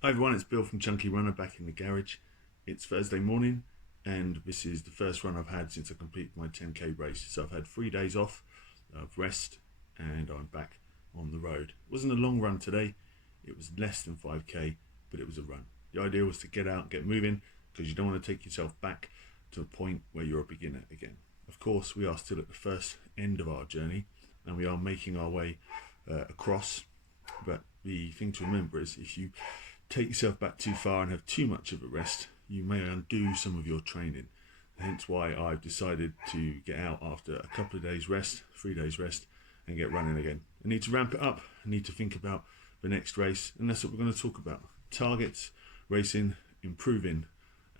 Hi everyone, it's Bill from Chunky Runner back in the garage. It's Thursday morning and this is the first run I've had since I completed my 10k race. So I've had 3 days off of rest and I'm back on the road. It wasn't a long run today, it was less than 5k, but it was a run. The idea was to get out, get moving, because you don't want to take yourself back to a point where you're a beginner again. Of course, we are still at the first end of our journey and we are making our way across, but the thing to remember is if you take yourself back too far and have too much of a rest, you may undo some of your training. Hence why I've decided to get out after a couple of days rest, 3 days rest, and get running again. I need to ramp it up. I need to think about the next race, and that's what we're going to talk about. Targets, racing, improving,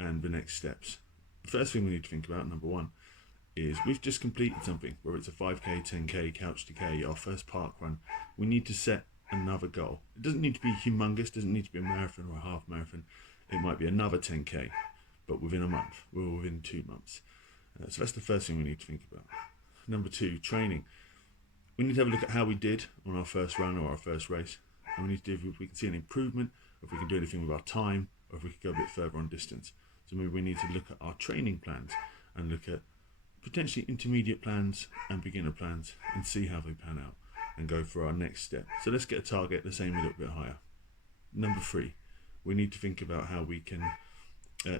and the next steps. The first thing we need to think about, number one, is we've just completed something, whether it's a 5k, 10k, couch to K, our first park run. We need to set another goal. It doesn't need to be humongous, doesn't need to be a marathon or a half marathon. It might be another 10k, but within a month, we're within 2 months. So that's the first thing we need to think about. Number two, training. We need to have a look at how we did on our first run or our first race, and we need to do if we can see an improvement, or if we can do anything with our time, or if we could go a bit further on distance. So maybe we need to look at our training plans and look at potentially intermediate plans and beginner plans and see how they pan out and go for our next step. So let's get a target, let's aim a little bit higher. Number three, we need to think about how we can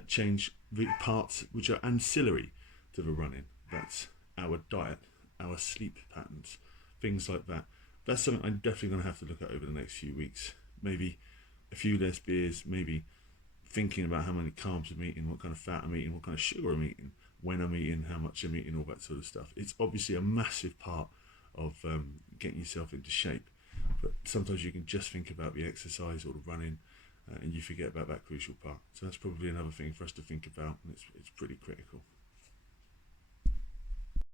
change the parts which are ancillary to the running. That's our diet, our sleep patterns, things like that. That's something I'm definitely going to have to look at over the next few weeks. Maybe a few less beers, maybe thinking about how many carbs I'm eating, what kind of fat I'm eating, what kind of sugar I'm eating, when I'm eating, how much I'm eating, all that sort of stuff. It's obviously a massive part of getting yourself into shape, but sometimes you can just think about the exercise or the running and you forget about that crucial part. So that's probably another thing for us to think about, and it's pretty critical.